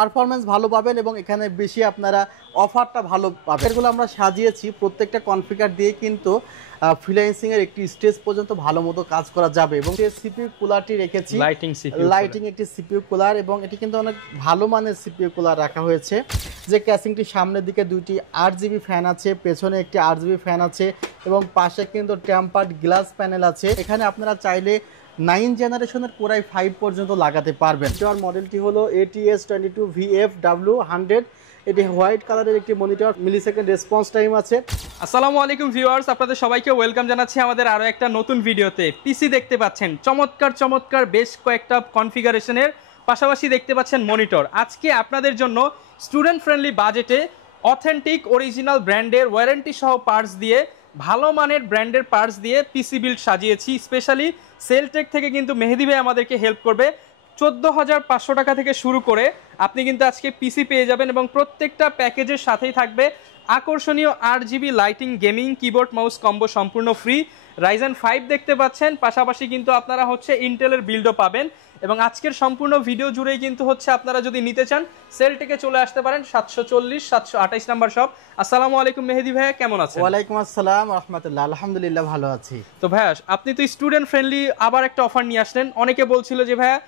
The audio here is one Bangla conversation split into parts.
পারফরমেন্স ভালো পাবেন এবং এখানে বেশি আপনারা অফারটা ভালো পাবেন। এগুলো আমরা সাজিয়েছি প্রত্যেকটা কনফিগার দিয়ে কিন্তু ফ্রিল্যান্সিং এর একটি স্টেজ পর্যন্ত ভালো মতো কাজ করা যাবে। এবং যে সিপিইউ কুলারটি রেখেছি লাইটিং একটি সিপিইউ কুলার, এবং এটি কিন্তু অনেক ভালো মানের সিপিইউ কুলার রাখা হয়েছে। যে ক্যাসিংটি সামনের দিকে দুইটি 8GB ফ্যান আছে, পেছনে একটি 8GB ফ্যান আছে এবং পাশে কিন্তু টেম্পার্ড গ্লাস প্যানেল আছে। এখানে আপনারা চাইলে 9 জেনারেশনের কোরাই 5 পর্যন্ত লাগাতে পারবেন। এটার মডেলটি হলো ATS22VFW100। এটি হোয়াইট কালারের একটি মনিটর, মিলিসেকেন্ড রেসপন্স টাইম আছে। আসসালামু আলাইকুম ভিউয়ার্স, আপনাদের সবাইকে ওয়েলকাম জানাচ্ছি আমাদের আরো একটা নতুন ভিডিওতে। পিসি দেখতে পাচ্ছেন চমৎকার চমৎকার বেশ কয়েকটা কনফিগারেশনের, পাশাপাশি দেখতে পাচ্ছেন মনিটর। আজকে আপনাদের জন্য স্টুডেন্ট ফ্রেন্ডলি বাজেটে অথেন্টিক অরিজিনাল ব্র্যান্ডের ওয়ারেন্টি সহ পার্টস দিয়ে, ভালো মানের ব্র্যান্ডের পার্টস দিয়ে পিসি বিল্ড সাজিয়েছি। স্পেশালি সেলটেক থেকে কিন্তু মেহেদি ভাই আমাদেরকে হেল্প করবে। 14,500 টাকা থেকে শুরু করে আপনি কিন্তু আজকে পিসি পেয়ে যাবেন এবং প্রত্যেকটা প্যাকেজের সাথেই থাকবে আকর্ষণীয় 8GB lighting, gaming, keyboard, mouse combo সম্পূর্ণ ফ্রি। রাইজেন 5 দেখতে পাচ্ছেন, পাশাপাশি কিন্তু আপনারা ইন্টেলের বিল্ডও পাবেন। এবং আজকের সম্পূর্ণ ভিডিও জুড়েই কিন্তু আপনারা যদি নিতে চান সেলটেকে চলে আসতে পারেন। 740-728 নাম্বার শপ। আসসালামু আলাইকুম মেহেদি ভাইয়া, কেমন আছেন? ওয়ালাইকুম আসসালাম রাহমাতুল্লাহ, আলহামদুলিল্লাহ ভালো আছি। তো ভাইয়া, আপনি তো স্টুডেন্ট ফ্রেন্ডলি আবার একটা অফার নিয়ে আসলেন। অনেকে বলছিল যে ভাইয়া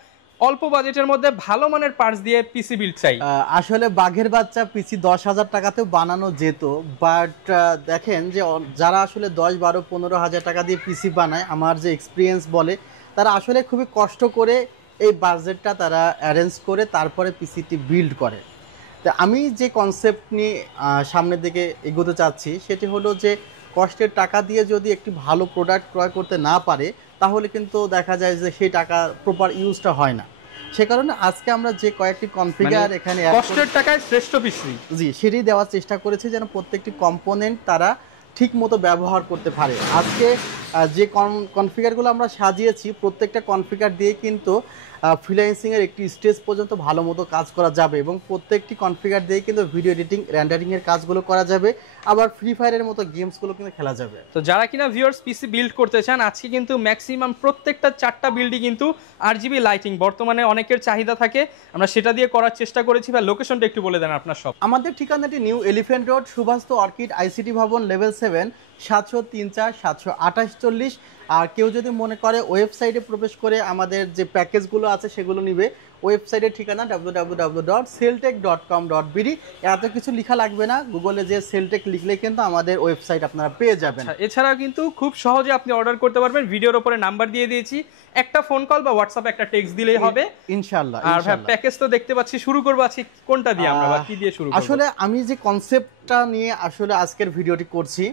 অল্প বাজেটের মধ্যে ভালো মানের পার্টস দিয়ে পিসি বিল্ড চাই। আসলে বাঘের বাচ্চা পিসি 10,000 টাকাতেও বানানো যেত, বাট দেখেন যে যারা আসলে 10, 12, 15,000 টাকা দিয়ে পিসি বানায়, আমার যে এক্সপিরিয়েন্স বলে তারা আসলে খুবই কষ্ট করে এই বাজেটটা তারা অ্যারেঞ্জ করে তারপরে পিসিটি বিল্ড করে। তো আমি যে কনসেপ্ট নিয়ে সামনের দিকে এগোতে চাচ্ছি সেটি হলো যে কষ্টের টাকা দিয়ে যদি একটি ভালো প্রোডাক্ট ক্রয় করতে না পারে তাহলে কিন্তু দেখা যায় যে সেই টাকা প্রপার ইউজটা হয় না। সে কারণে আজকে আমরা যে কয়েকটি কনফিগার এখানে কষ্টের টাকায় শ্রেষ্ঠ পিসি, জি, সেটি দেওয়ার চেষ্টা করেছি যেন প্রত্যেকটি কম্পোনেন্ট তারা ঠিক মতো ব্যবহার করতে পারে। আজকে যে কনফিগারগুলো আমরা সাজিয়েছি প্রত্যেকটা কনফিগার দিয়ে কিন্তু ফ্রিল্যান্সিংয়ের একটি স্টেজ পর্যন্ত ভালো মতো কাজ করা যাবে এবং প্রত্যেকটি কনফিগার দিয়ে কিন্তু ভিডিও এডিটিং, রেন্ডারিংয়ের কাজগুলো করা যাবে, আবার ফ্রি ফায়ারের মতো গেমসগুলো কিন্তু খেলা যাবে। তো যারা কিনা ভিউয়ার্স পিসি বিল্ড করতে চান, আজকে কিন্তু ম্যাক্সিমাম প্রত্যেকটা 4টা বিল্ডই কিন্তু 8GB লাইটিং, বর্তমানে অনেকের চাহিদা থাকে, আমরা সেটা দিয়ে করার চেষ্টা করেছি। বা লোকেশনটা একটু বলে দেন আপনার সব। আমাদের ঠিকানাটি নিউ এলিফ্যান্ট রোড, সুভাষতো অর্কিড আইসিটি ভবন, লেভেল 7, 703-4-728-40। আর কেউ যদি মনে করে ওয়েবসাইটে প্রবেশ করে আমাদের যে প্যাকেজগুলো আছে সেগুলো নিবে, ওয়েবসাইটের ঠিকানা www.celltech.com.bd। এত কিছু লেখা লাগবে না, গুগলে যে সেলটেক লিখলে কিন্তু আমাদের ওয়েবসাইট আপনারা পেয়ে যাবেন। এছাড়াও কিন্তু খুব সহজে আপনি অর্ডার করতে পারবেন। ভিডিওর উপরে নাম্বার দিয়ে দিয়েছি, একটা ফোন কল বা হোয়াটসঅ্যাপে একটা টেক্সট দিলেই হবে ইনশাআল্লাহ। আর প্যাকেজ তো দেখতে পাচ্ছি, শুরু করব আজকে কোনটা দিয়ে আমরা, বা কি দিয়ে শুরু করব? আসলে আমি যে কনসেপ্টটা নিয়ে আসলে আজকের ভিডিওটি করছি,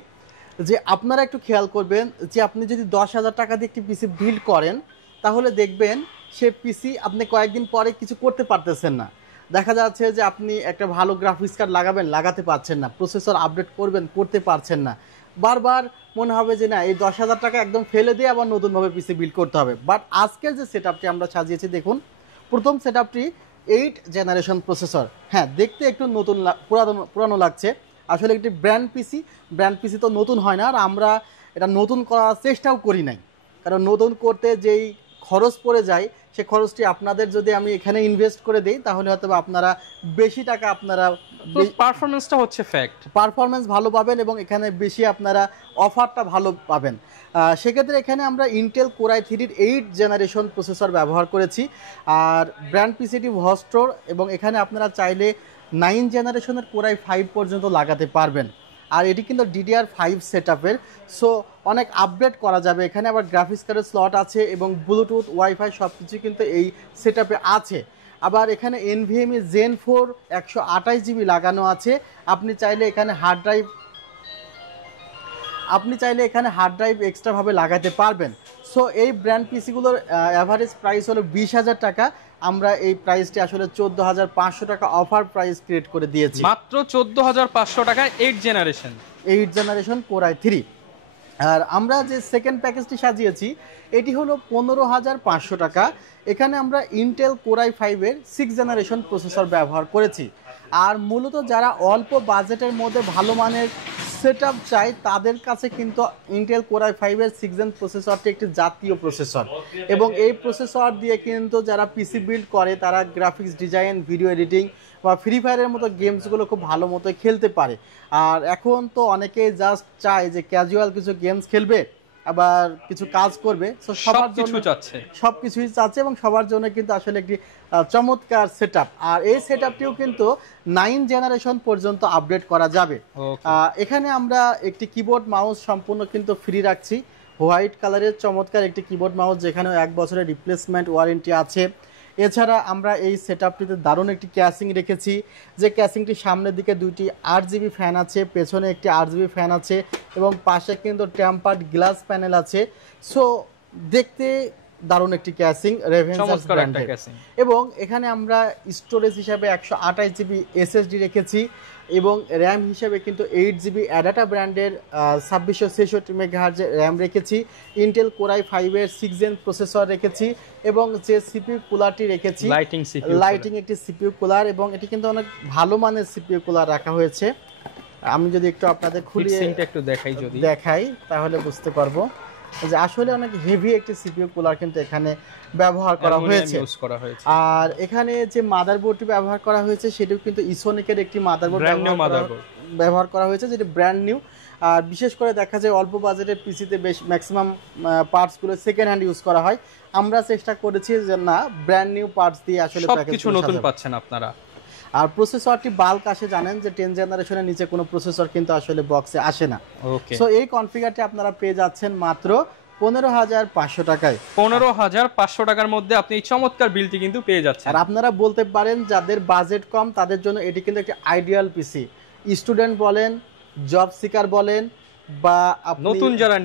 যে আপনারা একটু খেয়াল করবেন যে আপনি যদি 10,000 টাকা দিয়ে একটি পিসি বিল্ড করেন তাহলে দেখবেন সে পিসি আপনি কয়েকদিন পরে কিছু করতে পারতেছেন না। দেখা যাচ্ছে যে আপনি একটা ভালো গ্রাফিক্স কার্ড লাগাবেন, লাগাতে পারছেন না, প্রসেসর আপডেট করবেন, করতে পারছেন না। বারবার মনে হবে যে না, এই 10,000 টাকা একদম ফেলে দিয়ে আবার নতুনভাবে পিসি বিল্ড করতে হবে। বাট আজকের যে সেটআপটি আমরা সাজিয়েছি, দেখুন প্রথম সেটআপটি 8 জেনারেশন প্রসেসর। হ্যাঁ, দেখতে একটু নতুন পুরানো লাগছে, আসলে একটি ব্র্যান্ড পিসি তো নতুন হয় না, আর আমরা এটা নতুন করার চেষ্টাও করি নাই, কারণ নতুন করতে যেই খরচ পড়ে যায় সে খরচটি আপনাদের যদি আমি এখানে ইনভেস্ট করে দিই তাহলে হয়তো আপনারা বেশি টাকা, আপনারা পারফরমেন্সটা ফ্যাক্ট, পারফরমেন্স ভালো পাবেন এবং এখানে বেশি আপনারা অফারটা ভালো পাবেন। সেক্ষেত্রে এখানে আমরা ইন্টেল কোরাই 3 8 জেনারেশন প্রসেসর ব্যবহার করেছি, আর ব্র্যান্ড পিসিটি ভস্ট্রোর, এবং এখানে আপনারা চাইলে 9 জেনারেশনের কোরাই 5 পর্যন্ত লাগাতে পারবেন। আর এটি কিন্তু DDR5 সেটআপের, সো অনেক আপডেট করা যাবে। এখানে আবার গ্রাফিক্স কার্ডের স্লট আছে এবং ব্লুটুথ, ওয়াইফাই সব কিছু কিন্তু এই সেটআপে আছে। আবার এখানে NVMe Zen 4 128GB লাগানো আছে। আপনি চাইলে এখানে হার্ড ড্রাইভ এক্সট্রাভাবে লাগাতে পারবেন। সো এই ব্র্যান্ড পিসিগুলোর অ্যাভারেজ প্রাইস হলো 20,000 টাকা। আমরা এই প্রাইসটি আসলে 14,500 টাকা অফার প্রাইস ক্রিয়েট করে দিয়েছি, মাত্র 14,500 টাকায় 8 জেনারেশন কোরাই 3। আর আমরা যে সেকেন্ড প্যাকেজটি সাজিয়েছি এটি হলো 15,500 টাকা। এখানে আমরা ইন্টেল কোরাই 5-এর 6 জেনারেশন প্রসেসর ব্যবহার করেছি। আর মূলত যারা অল্প বাজেটের মধ্যে ভালো মানের সেটআপ চাই তাদের কাছে কিন্তু ইন্টেল কোর i5 এর 6 জেন প্রসেসরটি একটি জাতীয় প্রসেসর, এবং এই প্রসেসর দিয়ে কিন্তু যারা পিসি বিল্ড করে তারা গ্রাফিক্স ডিজাইন, ভিডিও এডিটিং বা ফ্রি ফায়ারের মতো গেমসগুলো খুব ভালো মতো খেলতে পারে। আর এখন তো অনেকেই জাস্ট চায় যে ক্যাজুয়াল কিছু গেমস খেলবে, আবার কিছু কাজ করবে, সো সবার জন্য সবকিছুই চাচ্ছে, এবং সবার জন্য কিন্তু আসলে একটি চমৎকার সেটআপ। আর এই সেটআপটিও কিন্তু 9 জেনারেশন পর্যন্ত আপডেট করা যাবে। এখানে আমরা একটি কিবোর্ড মাউস সম্পূর্ণ কিন্তু ফ্রি রাখছি, হোয়াইট কালারের চমৎকার একটি কিবোর্ড মাউস, যেখানে 1 বছরের রিপ্লেসমেন্ট ওয়ারেন্টি আছে। এছাড়া আমরা এই সেটআপটিতে দারুণ একটি ক্যাসিং রেখেছি, যে ক্যাসিংটির সামনের দিকে 2টি 8GB ফ্যান আছে, পেছনে একটি 8GB ফ্যান আছে, এবং পাশে কিন্তু টেম্পার্ড গ্লাস প্যানেল আছে। সো দেখতে দারুণ একটি ক্যাসিং, রেভেনসাস ব্র্যান্ডের। এবং এখানে আমরা স্টোরেজ হিসাবে 128GB SSD রেখেছি, এবং র্যাম হিসাবে কিন্তু 8GB অ্যাডাটা ব্র্যান্ডের 2666 মেগাহার্জ র্যাম রেখেছি। ইন্টেল কোর i5 এর 6 জেন প্রসেসর রেখেছি, এবং যে সিপিইউ কুলারটি রেখেছি লাইটিং একটি সিপিইউ কুলার, এবং এটি কিন্তু অনেক ভালো মানের সিপিইউ কুলার রাখা হয়েছে। আমি যদি একটু আপনাদের খুলিয়ে একটু দেখাই তাহলে বুঝতে পারবো যে আসলে অনেক হেভি একটি সিপিইউ কুলার কিন্তু এখানে ব্যবহার করা হয়েছে। আর এখানে যে মাদারবোর্ডটি ব্যবহার করা হয়েছে সেটিও কিন্তু ইসোনিকের একটি মাদারবোর্ড ব্যবহার করা হয়েছে, যেটি ব্র্যান্ড নিউ। আর বিশেষ করে দেখা যায় অল্প বাজেটের পিসিতে বেশ ম্যাক্সিমাম পার্টসগুলো সেকেন্ড হ্যান্ড ইউজ করা হয়। আমরা চেষ্টা করেছি যে না, ব্র্যান্ড নিউ পার্টস দিয়ে আসলে সবকিছু নতুন পাচ্ছেন আপনারা। আর প্রসেসরটি বাল্ক আসে, জানেন যে 10 জেনারেশনের নিচে কোনো প্রসেসর কিন্তু আসলে বক্সে আসে না। সো এই কনফিগারটি আপনারা পেয়ে যাচ্ছেন মাত্র 15,500 টাকায়। 15,500 টাকার মধ্যে আপনি এই চমৎকার বিলটি কিন্তু পেয়ে যাচ্ছেন। আর আপনারা বলতে পারেন যাদের বাজেট কম তাদের জন্য এটি কিন্তু একটা আইডিয়াল পিসি। স্টুডেন্ট বলেন, জব সিকার বলেন, বা নতুন যারা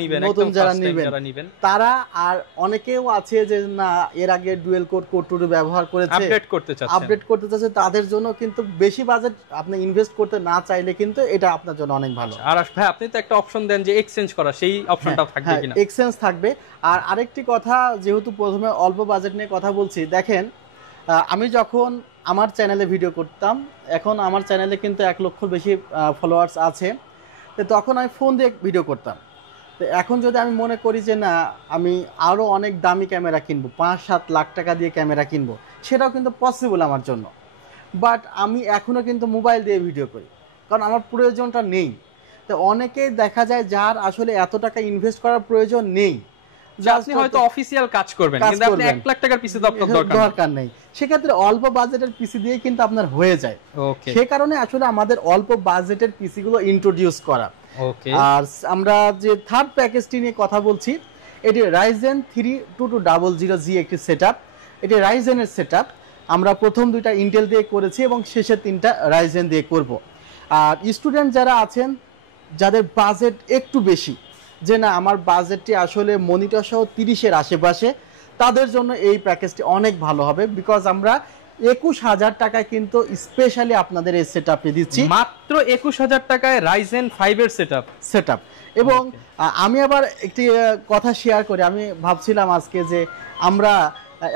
নিবেন তারা, আর অনেকেও আছে যে না এর আগে ডুয়েল কোড কোড টু ব্যবহার করেছে, আপডেট করতে চাচ্ছে, তাদের জন্য কিন্তু বেশি বাজেট আপনি ইনভেস্ট করতে না চাইলে কিন্তু এটা আপনার জন্য অনেক ভালো। আর ভাই আপনি তো একটা অপশন দেন যে এক্সচেঞ্জ করা, সেই অপশনটাও থাকবে কিনা? এক্সচেঞ্জ থাকবে। আর আরেকটি কথা, যেহেতু প্রথমে অল্প বাজেট নিয়ে কথা বলছি, দেখেন আমি যখন আমার চ্যানেলে ভিডিও করতাম, এখন আমার চ্যানেলে কিন্তু 1 লক্ষর বেশি ফলোয়ার্স আছে, তো তখন আমি ফোন দিয়ে ভিডিও করতাম। তো এখন যদি আমি মনে করি যে না আমি আরও অনেক দামি ক্যামেরা কিনবো, 5-7 লাখ টাকা দিয়ে ক্যামেরা কিনবো, সেটাও কিন্তু পসিবল আমার জন্য। বাট আমি এখনও কিন্তু মোবাইল দিয়ে ভিডিও করি, কারণ আমার প্রয়োজনটা নেই। তো অনেকেই দেখা যায় যার আসলে এত টাকা ইনভেস্ট করার প্রয়োজন নেই, আপনি হয়তো অফিসিয়াল কাজ করবেন কিন্তু আপনি 1 লাখ টাকার পিসি তো আপনার দরকার নেই, সেক্ষেত্রে অল্প বাজেটের পিসি দিয়ে কিন্তু আপনার হয়ে যায়। সেই কারণে আসলে আমাদের অল্প বাজেটের পিসি গুলো ইন্ট্রোডিউস করা। আর আমরা যে থার্ড প্যাকেজটি নিয়ে কথা বলছি, এটি Ryzen 3-2200G একটি সেটআপ। এটি রাইজেনের সেটআপ। আমরা প্রথম 2টা ইন্টেল দিয়ে করেছি এবং শেষের 3টা রাইজেন দিয়ে করব। আর স্টুডেন্ট যারা আছেন যাদের বাজেট একটু বেশি, যে না আমার বাজেটটি আসলে মনিটর সহ 30-এর আশেপাশে, তাদের জন্য এই প্যাকেজটি অনেক ভালো হবে। বিকজ আমরা 21,000 টাকায় কিন্তু স্পেশালি আপনাদের এই সেটআপটি দিচ্ছি, মাত্র 21,000 টাকায় Ryzen 5 এর সেটআপ। এবং আমি আবার একটি কথা শেয়ার করি, আমি ভাবছিলাম আজকে যে আমরা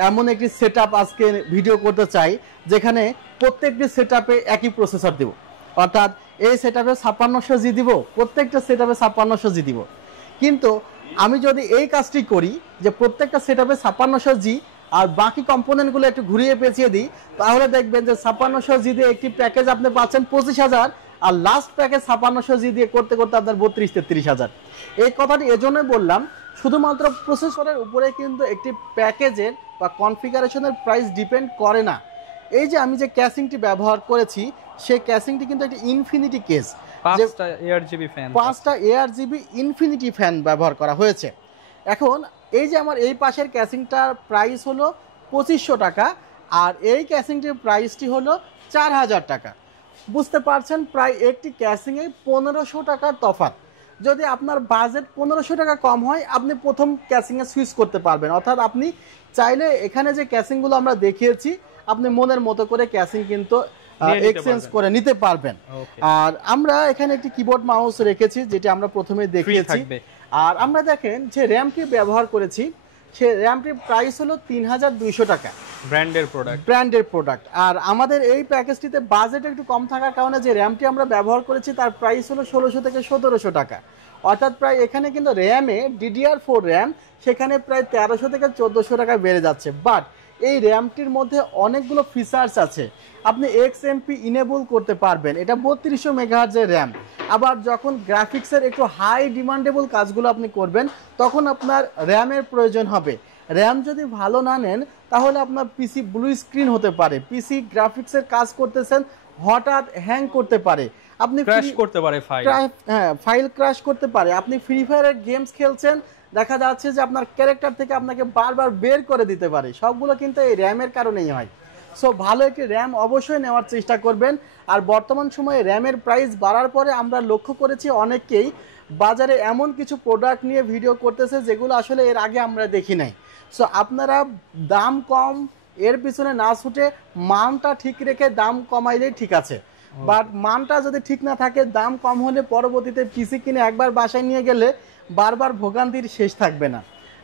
এমন একটি সেটআপ আজকে ভিডিও করতে চাই যেখানে প্রত্যেকটি সেটআপে একই প্রসেসর দেব, অর্থাৎ এই সেটআপে 5600G দিব, প্রত্যেকটা সেটআপে 5600G দিব। কিন্তু আমি যদি এই কাজটি করি যে প্রত্যেকটা সেটআপে 5600G আর বাকি কম্পোনেন্টগুলো একটু ঘুরিয়ে পেঁচিয়ে দিই, তাহলে দেখবেন যে 5600G দিয়ে একটি প্যাকেজ আপনি পাচ্ছেন 25,000, আর লাস্ট প্যাকেজ 5600G দিয়ে করতে করতে আপনার 32-33,000। এই কথাটি এজন্যই বললাম, শুধুমাত্র প্রসেসরের উপরে কিন্তু একটি প্যাকেজের বা কনফিগারেশনের প্রাইস ডিপেন্ড করে না। এই যে আমি যে ক্যাসিংটি ব্যবহার করেছি, সেই ক্যাসিংটি কিন্তু একটা ইনফিনিটি কেস, 5টা ARGB ইনফিনিটি ফ্যান ব্যবহার করা হয়েছে। এখন এই যে আমার এই পাশের ক্যাসিংটার প্রাইস হলো 2500 টাকা, আর এই ক্যাসিংটির প্রাইসটি হলো 4,000 টাকা। বুঝতে পারছেন, প্রায় একটি ক্যাসিংয়ে 1500 টাকার তফাৎ। যদি আপনার বাজেট 1500 টাকা কম হয়, আপনি প্রথম ক্যাসিংয়ে সুইচ করতে পারবেন, অর্থাৎ আপনি চাইলে এখানে যে ক্যাসিংগুলো আমরা দেখিয়েছি আপনি মনের মতো করে ক্যাসিং কিন্তু এক্সচেঞ্জ করে নিতে পারবেন। আর আমরা এখানে একটি কিবোর্ড মাউস রেখেছি, যেটা আমরা প্রথমে দেখিয়েছি। আর আমরা দেখেন যে র্যামটি ব্যবহার করেছি সে র্যামটির প্রাইস হলো 3200 টাকা। ব্র্যান্ডের প্রোডাক্ট। আর আমাদের এই প্যাকেজটিতে বাজেট একটু কম থাকার কারণে যে র্যামটি আমরা ব্যবহার করেছি তার প্রাইস হলো 1600 থেকে 1700 টাকা। অর্থাৎ প্রায় এখানে কিন্তু র্যামে DDR4 র্যাম সেখানে প্রায় 1300 থেকে 1400 টাকা বেড়ে যাচ্ছে। বাট এই র্যামটির মধ্যে অনেকগুলো ফিচার্স আছে, আপনি XMP ইনেবল করতে পারবেন, এটা 3200 মেগাহার্জের র্যাম। আবার যখন গ্রাফিক্সের একটু হাই ডিমান্ডেবল কাজগুলো আপনি করবেন তখন আপনার র্যামের প্রয়োজন হবে। র্যাম যদি ভালো না নেন তাহলে আপনার পিসি ব্লু স্ক্রিন হতে পারে, পিসি গ্রাফিক্সের কাজ করতেছেন হঠাৎ হ্যাং করতে পারে, আপনি ক্র্যাশ করতে পারে ফাইল ক্র্যাশ করতে পারে, আপনি ফ্রি ফায়ারের গেমস খেলছেন দেখা যাচ্ছে যে আপনার ক্যারেক্টার থেকে আপনাকে বারবার বের করে দিতে পারে, সবগুলো কিন্তু এই র্যামের কারণেই হয়। সো ভালো একটি র্যাম অবশ্যই নেওয়ার চেষ্টা করবেন। আর বর্তমান সময়ে র্যামের প্রাইস বাড়ার পরে আমরা লক্ষ্য করেছি অনেকেই বাজারে এমন কিছু প্রোডাক্ট নিয়ে ভিডিও করতেছে যেগুলো আসলে এর আগে আমরা দেখি নাই। সো আপনারা দাম কম এর পিছনে না ছুটে মানটা ঠিক রেখে দাম কমাইলেই ঠিক আছে। বাট মানটা যদি ঠিক না থাকে, দাম কম হলে পরবর্তীতে পিসি কিনে একবার বাসায় নিয়ে গেলে বারবার ভোগান্তির শেষ থাকবে না।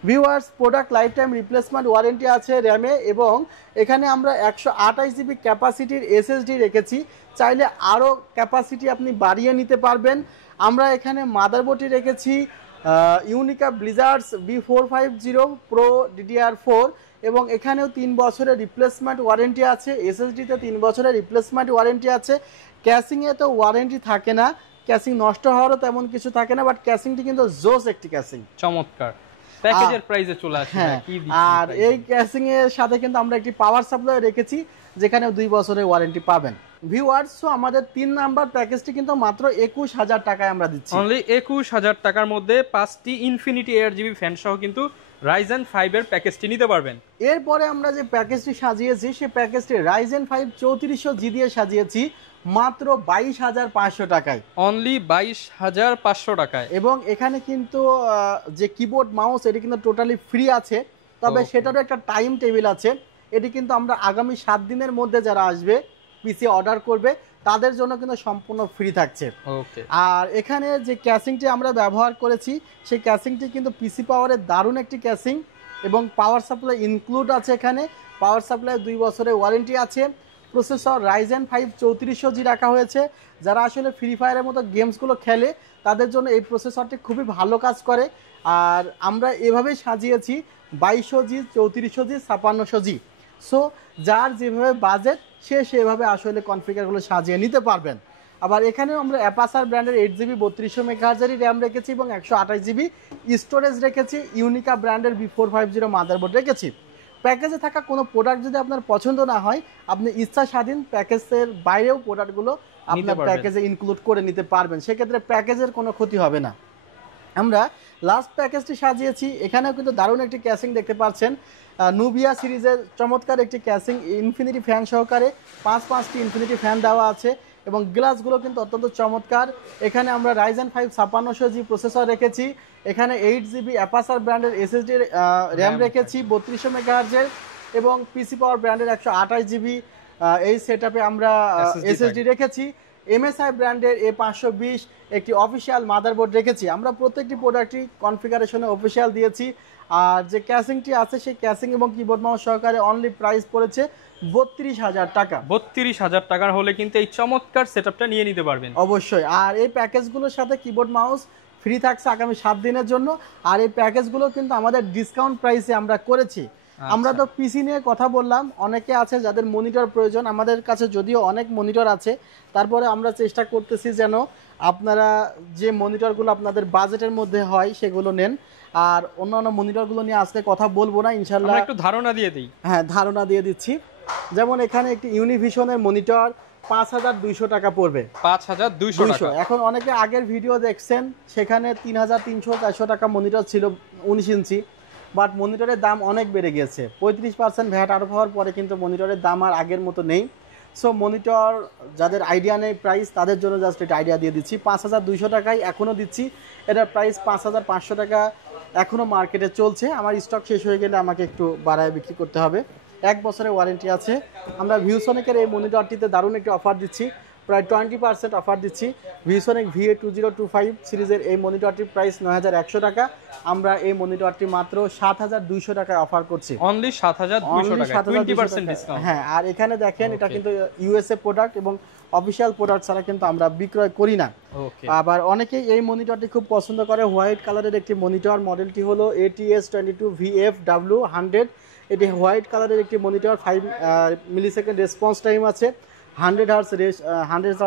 Viewers, product life time replacement warranty আছে র্যামে, এবং এখানে আমরা 128 জিবি ক্যাপাসিটির SSD রেখেছি, চাইলে আরও ক্যাপাসিটি আপনি বাড়িয়ে নিতে পারবেন। আমরা এখানে মাদারবোর্ডটি রেখেছি ইউনিকা ব্লিজার্ডস B450 Pro DDR4, এবং এখানেও 3 বছরের রিপ্লেসমেন্ট ওয়ারেন্টি আছে, SSDতে 3 বছরের রিপ্লেসমেন্ট ওয়ারেন্টি আছে। ক্যাসিংয়ে তো ওয়ারেন্টি থাকে না, ক্যাসিং নষ্ট হওয়ারও তেমন কিছু থাকে না, বাট ক্যাসিংটি কিন্তু জোস একটি ক্যাসিং। চমৎকার প্যাকেজের প্রাইসে চলে আসে। আর এই ক্যাসিং এর সাথে কিন্তু আমরা একটি পাওয়ার সাপ্লাই রেখেছি যেখানে 2 বছরের ওয়ারেন্টি পাবেন। ভিউয়ার্স, সো আমাদের 3 নাম্বার প্যাকেজটি কিন্তু মাত্র 21000 টাকায় আমরা দিচ্ছি। অনলি 21000 টাকার মধ্যে 5টি ইনফিনিটি ARGB ফ্যান সহ কিন্তু Ryzen 5 এর প্যাকেজটি নিতে পারবেন। এরপরে আমরা যে প্যাকেজটি সাজিয়েছি সেই প্যাকেজটি Ryzen 5 3400G দিয়ে সাজিয়েছি মাত্র 22500 টাকায়। অনলি 22500 টাকায়। এবং এখানে কিন্তু যে কিবোর্ড মাউস এটি কিন্তু টোটালি ফ্রি আছে, তবে সেটারও একটা টাইম টেবিল আছে। এটি কিন্তু আমরা আগামী 7 দিনের মধ্যে যারা আসবে পিসি অর্ডার করবে তাদের জন্য কিন্তু সম্পূর্ণ ফ্রি থাকছে। আর এখানে যে ক্যাসিংটি আমরা ব্যবহার করেছি সেই ক্যাসিংটি কিন্তু পিসি পাওয়ারের দারুণ একটি ক্যাসিং, এবং পাওয়ার সাপ্লাই ইনক্লুড আছে এখানে। পাওয়ার সাপ্লাই 2 বছরের ওয়ারেন্টি আছে। প্রসেসর Ryzen 5 3400G রাখা হয়েছে। যারা আসলে ফ্রি ফায়ারের মতো গেমসগুলো খেলে তাদের জন্য এই প্রসেসরটি খুবই ভালো কাজ করে। আর আমরা এভাবেই সাজিয়েছি 2200G 3400G 5600G। সো যার যেভাবে বাজেট সে সেভাবে আসলে কনফিগারগুলো সাজিয়ে নিতে পারবেন। আবার এখানেও আমরা অ্যাপাসার ব্র্যান্ডের 8GB 3200 মেগাহার্জেরই র্যাম রেখেছি এবং 128GB স্টোরেজ রেখেছি। ইউনিকা ব্র্যান্ডের B450 মাদারবোর্ড রেখেছি। প্যাকেজে থাকা কোনো প্রোডাক্ট যদি আপনার পছন্দ না হয় আপনি ইচ্ছা স্বাধীন প্যাকেজের বাইরেও প্রোডাক্টগুলো আপনার প্যাকেজে ইনক্লুড করে নিতে পারবেন, সেক্ষেত্রে প্যাকেজের কোনো ক্ষতি হবে না। আমরা লাস্ট প্যাকেজটি সাজিয়েছি, এখানেও কিন্তু দারুণ একটি ক্যাসিং দেখতে পাচ্ছেন। নুবিয়া সিরিজের চমৎকার একটি ক্যাসিং ইনফিনিটি ফ্যান সহকারে 5টি ইনফিনিটি ফ্যান দেওয়া আছে, এবং গ্লাসগুলো কিন্তু অত্যন্ত চমৎকার। এখানে আমরা Ryzen 5 5600G প্রসেসর রেখেছি, এখানে 8GB অ্যাপাসার ব্র্যান্ডের SSD র্যাম রেখেছি 3200 মেগাহার্জের, এবং পিসি পাওয়ার ব্র্যান্ডের 128GB এই সেটআপে আমরা SSD রেখেছি। MSI ব্র্যান্ডের A520 একটি অফিসিয়াল মাদারবোর্ড রেখেছি। আমরা প্রত্যেকটি প্রোডাক্টই কনফিগারেশনে অফিসিয়াল দিয়েছি। আর যে ক্যাসিংটি আছে সেই ক্যাসিং এবং কিবোর্ড মাউস সহকারে অনলি প্রাইস পড়েছে 32000 টাকা। 32000 টাকার হলে কিন্তু এই চমৎকার সেটআপটা নিয়ে নিতে পারবেন অবশ্যই। আর এই প্যাকেজগুলোর সাথে কিবোর্ড মাউস ফ্রি থাকছে আগামী 7 দিনের জন্য। আর এই প্যাকেজগুলো কিন্তু আমাদের ডিসকাউন্ট প্রাইসে আমরা করেছি। আমরা তো পিসি নিয়ে কথা বললাম, অনেকে আছে যাদের মনিটর প্রয়োজন, আমাদের কাছে যদিও অনেক মনিটর আছে, তারপরে আমরা চেষ্টা করতেছি যেন আপনারা যে মনিটরগুলো আপনাদের বাজেটের মধ্যে হয় সেগুলো নেন। আর অন্যান্য মনিটরগুলো নিয়ে আজকে কথা বলবো না, ইনশাল্লাহ একটু ধারণা দিয়ে দিই। হ্যাঁ, ধারণা দিয়ে দিচ্ছি। যেমন এখানে একটি ইউনিভিশনের মনিটর 5200 টাকা পড়বে। 5200 টাকা। এখন অনেকে আগের ভিডিও দেখছেন সেখানে 3300-400 টাকা মনিটর ছিল 19 ইঞ্চি, বাট মনিটরের দাম অনেক বেড়ে গিয়েছে। 35% ভ্যাট আরোপ হওয়ার পরে কিন্তু মনিটরের দাম আর আগের মতো নেই। সো মনিটর যাদের আইডিয়া নেই প্রাইস তাদের জন্য জাস্ট এটা আইডিয়া দিয়ে দিচ্ছি। 5200 টাকায় এখনও দিচ্ছি। এটার প্রাইস 5500 টাকা এখনও মার্কেটে চলছে। আমার স্টক শেষ হয়ে গেলে আমাকে একটু বাড়ায় বিক্রি করতে হবে। 1 বছরের ওয়ারেন্টি আছে। আমরা ভিউসনিকের এই মনিটরটিতে দারুণ একটি অফার দিচ্ছি। প্রায় 20% অফার দিচ্ছি। ভিসনিক VA2025 সিরিজের এই মনিটরটির প্রাইস ৯১০০ টাকা। আমরা এই মনিটরটি মাত্র ৭২০০ টাকায় অফার করছি। অনলি ৭২০০ টাকা, 20% ডিসকাউন্ট। হ্যাঁ, আর এখানে দেখেন এটা কিন্তু ইউএসএ প্রোডাক্ট এবং অফিশিয়াল প্রোডাক্ট ছাড়া কিন্তু আমরা বিক্রয় করি না। আবার অনেকেই এই মনিটরটি খুব পছন্দ করে। হোয়াইট কালারের একটি মনিটর, মডেলটি হলো ATS22VFW100। এটি হোয়াইট কালারের একটি মনিটর, 5 মিলিসেকেন্ড রেসপন্স টাইম আছে, 100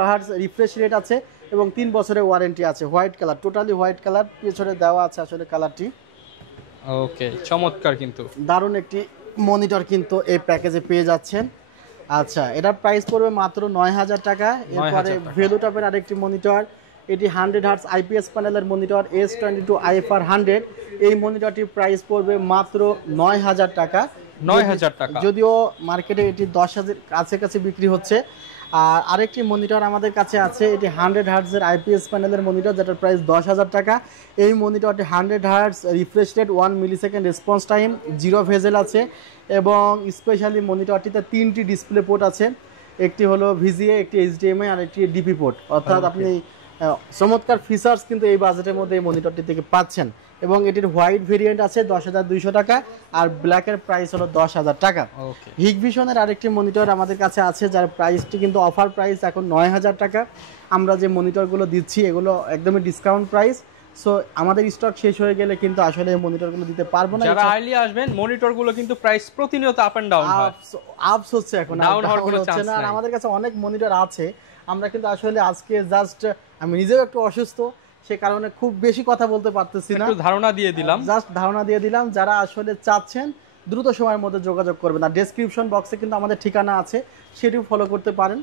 হার্টজ রিফ্রেশ রেট আছে এবং 3 বছরের ওয়ারেন্টি আছে। White colour, totally white colour, পিছনে দেওয়া আছে আসলে কালারটি। ওকে, চমৎকার, কিন্তু দারুণ একটি মনিটর কিন্তু এই প্যাকেজে পেয়ে যাচ্ছেন। আচ্ছা, এটার প্রাইস পড়বে মাত্র ৯০০০ টাকা। এরপরে ভেলুটপের আরেকটি মনিটর, এটি 100 হার্টজ আইপিএস প্যানেলের মনিটর S22IFR100। এই মনিটরটির প্রাইস পড়বে মাত্র ৯০০০ টাকা। ৯০০০ টাকা, যদিও মার্কেটে এটি ১০,০০০ কাছাকাছি বিক্রি হচ্ছে। আর আরেকটি মনিটর আমাদের কাছে আছে, এটি 100 হার্টজের আইপিএস প্যানেলের মনিটর, যেটার প্রাইস ১০,০০০ টাকা। এই মনিটরটি 100 hertz refresh rate, 1 millisecond response time, 0 bezel আছে এবং স্পেশালি মনিটরটিতে 3টি ডিসপ্লে পোর্ট আছে। একটি হলো ভিজিএ, একটি এইচডিএমআই আর একটি ডিপি পোর্ট। অর্থাৎ আপনি চমৎকার ফিচার্স কিন্তু এই বাজেটের মধ্যে এই মনিটরটি থেকে পাচ্ছেন। এবং এটির হোয়াইট ভেরিয়েন্ট আছে ১০,২০০ টাকা আর ব্ল্যাকের প্রাইস হলো ১০,০০০ টাকা। হিগভিশনের আরেকটি মনিটর আমাদের কাছে আছে, যার প্রাইসটি কিন্তু অফার প্রাইস এখন ৯০০০ টাকা। আমরা যে মনিটরগুলো দিচ্ছি এগুলো একদমই ডিসকাউন্ট প্রাইস। সো আমাদের স্টক শেষ হয়ে গেলে কিন্তু আসলে এই মনিটরগুলো দিতে পারবো না। যারা আর্লি আসবেন, মনিটরগুলো কিন্তু প্রাইস প্রতিনিয়ত আপ এন্ড ডাউন হয়, আপস হচ্ছে, এখন ডাউন হওয়ার কোনো চান্স না। আর নাই। আমাদের কাছে অনেক মনিটর আছে, আমরা কিন্তু আসলে আজকে জাস্ট আমি নিজেও একটু অসুস্থ, সে কারণে খুব বেশি কথা বলতে পারতেছি না, একটু ধারণা দিয়ে দিলাম, জাস্ট ধারণা দিয়ে দিলাম। যারা আসলে চাচ্ছেন দ্রুত সময়ের মধ্যে যোগাযোগ করবেন। আর ডেসক্রিপশন বক্সে কিন্তু আমাদের ঠিকানা আছে, সেটিও ফলো করতে পারেন।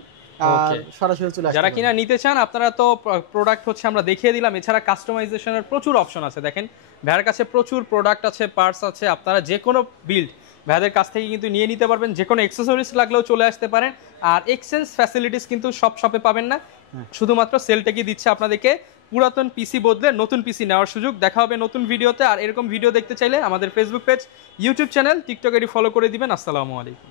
আর সরাসরি চলে আসতে যারা কিনা নিতে চান, আপনারা তো প্রোডাক্ট হচ্ছে আমরা দেখিয়ে দিলাম, এছাড়া কাস্টমাইজেশনের প্রচুর অপশন আছে। দেখেন ভাইয়ের কাছে প্রচুর প্রোডাক্ট আছে, পার্টস আছে, আপনারা যে কোনো বিল্ড ভাইদের কাছ থেকে কিন্তু নিয়ে নিতে পারবেন। যে কোনো অ্যাক্সেসরিজ লাগলেও চলে আসতে পারেন। আর এক্সচেঞ্জ ফ্যাসিলিটিস কিন্তু সব শপে পাবেন না, শুধুমাত্র সেলটেকি দিচ্ছে আপনাদেরকে পুরাতন পিসি বদলে নতুন পিসি নেওয়ার সুযোগ। দেখা হবে নতুন ভিডিওতে। আর এরকম ভিডিও দেখতে চাইলে আমাদের Facebook page, YouTube channel, TikTok এটি ফলো করে দিবেন। আসসালামু আলাইকুম।